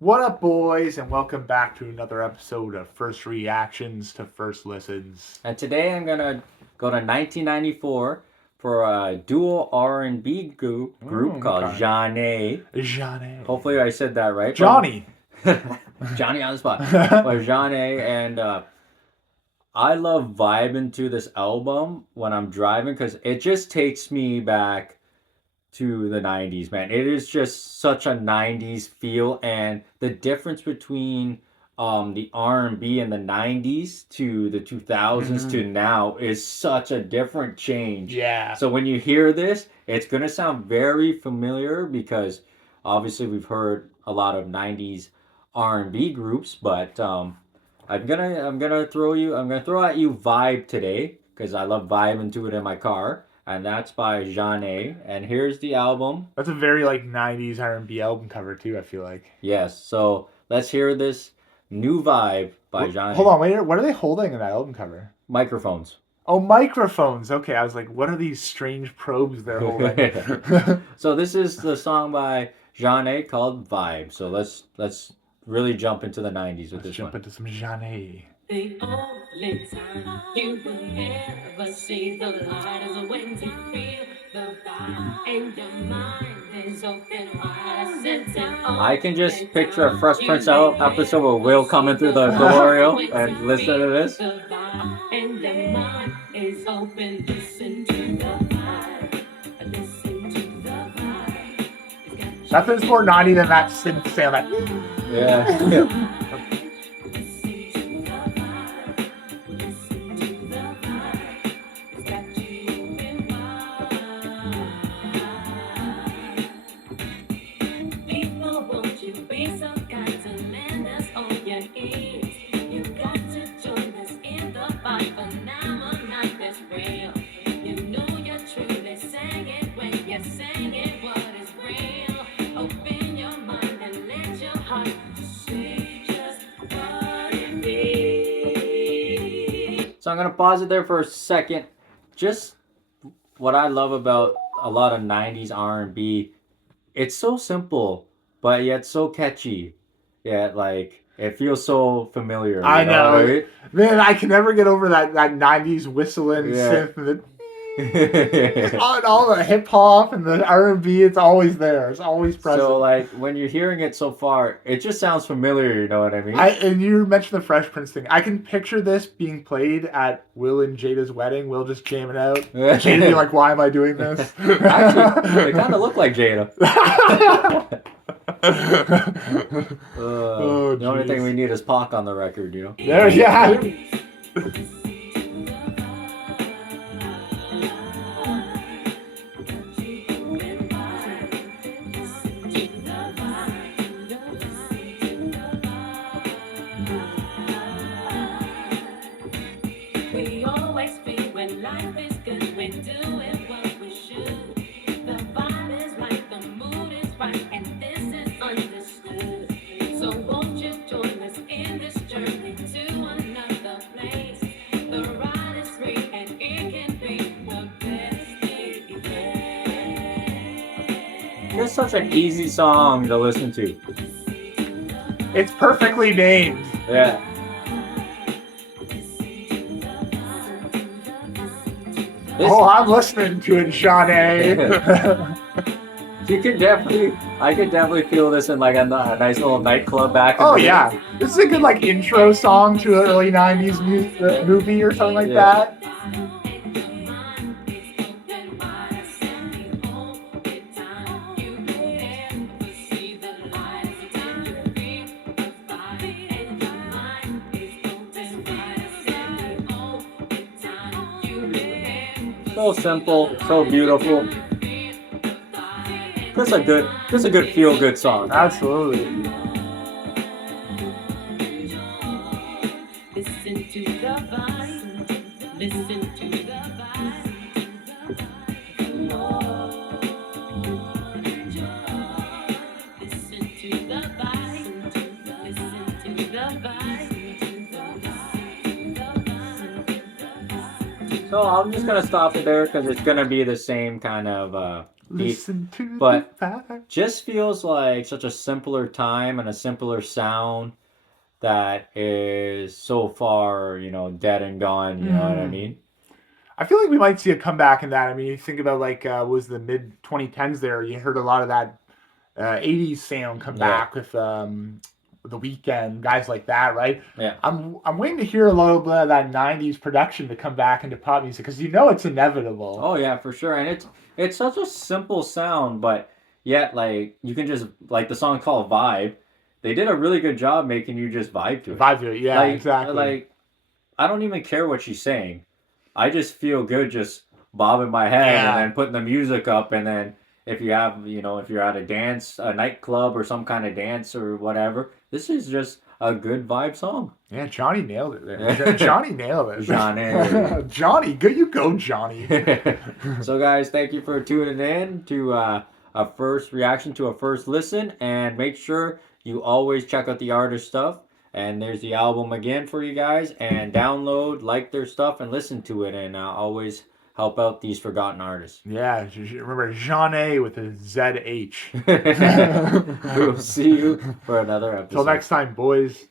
What up, boys, and welcome back to another episode of First Reactions to First Listens. And today I'm gonna go to 1994 for a dual R&B group called okay. Zhane. Zhane. Hopefully I said that right. Johnny. Johnny on the spot. But Zhane, and I love vibing to this album when I'm driving because it just takes me back to the 90s, man. It is just such a 90s feel, and the difference between the R&B in the 90s to the 2000s to now is such a different change. Yeah. So when you hear this, it's going to sound very familiar because obviously we've heard a lot of 90s R&B groups, but I'm gonna throw at you Vibe today because I love vibing to it in my car, and that's by Zhane. And here's the album. That's a very like 90s R&B album cover too, I feel like. Yes, so let's hear this new Vibe by Zhane. Hold on, wait, what are they holding in that album cover? Microphones. Oh, microphones. Okay, I was like, what are these strange probes they're holding? So this is the song by Zhane called Vibe. So let's really jump into the 90s with Let's this jump one. into some Zhane. The only time you will ever see the light is when you feel the vibe and your mind is open wide. I can just picture a Fresh Prince episode where Will coming through the DeLorean and listen to this. The vibe and your mind is open. Listen to the vibe. Listen to the vibe. Nothing's more 90 than that synth sound. That... Yeah. So I'm gonna pause it there for a second. Just what I love about a lot of 90s R&B, it's so simple, but yet so catchy. Yeah, like it feels so familiar. I know. Right? Man, I can never get over that 90s whistling synth and the all the hip hop and the R&B. It's always there. It's always present. So like when you're hearing it so far, it just sounds familiar. You know what I mean? And you mentioned the Fresh Prince thing. I can picture this being played at Will and Jada's wedding. Will just jamming out. Jada be like, "Why am I doing this?" Actually, they kind of look like Jada. The only thing we need is Pac on the record, you know. There, yeah. We always feel when life is good, we're doing what we should. The vibe is right, the mood is right, and this is understood. So won't you join us in this journey to another place? The ride is free and it can be the best thing yet. It's such an easy song to listen to. It's perfectly named. Yeah. Oh, I'm listening to it, Sade. I could definitely feel this in like a nice little nightclub back. Oh yeah, this is a good like intro song to an early '90s movie or something like that. So simple, so beautiful. Just a good feel-good song. Absolutely. Listen to the vibe. Listen to the vibe. Lord, enjoy. Listen to the vibe. Listen to the vibe. So I'm just gonna stop it there because it's gonna be the same kind of Listen to but the vibe. just feels like such a simpler time and a simpler sound that is so far, dead and gone. You know what I mean? I feel like we might see a comeback in that. I mean, you think about like was the mid 2010s there. You heard a lot of that 80s sound come back with the Weeknd, guys like that, right? Yeah. I'm waiting to hear a little bit of that 90s production to come back into pop music because it's inevitable. Oh yeah, for sure. And it's such a simple sound, but yet like you can just like the song called Vibe. They did a really good job making you just vibe to it. Vibe to it, yeah, exactly. Like I don't even care what she's saying. I just feel good just bobbing my head and then putting the music up, and then if you have, if you're at a nightclub or some kind of dance or whatever, this is just a good vibe song. Yeah, Johnny nailed it there. Johnny nailed it. Zhane. Johnny, good you go, Johnny. So guys, thank you for tuning in to a first reaction to a first listen, and make sure you always check out the artist stuff. And there's the album again for you guys, and download, like their stuff, and listen to it, and always help out these forgotten artists. Yeah, remember Zhane with a ZH. We'll see you for another episode. Till next time, boys.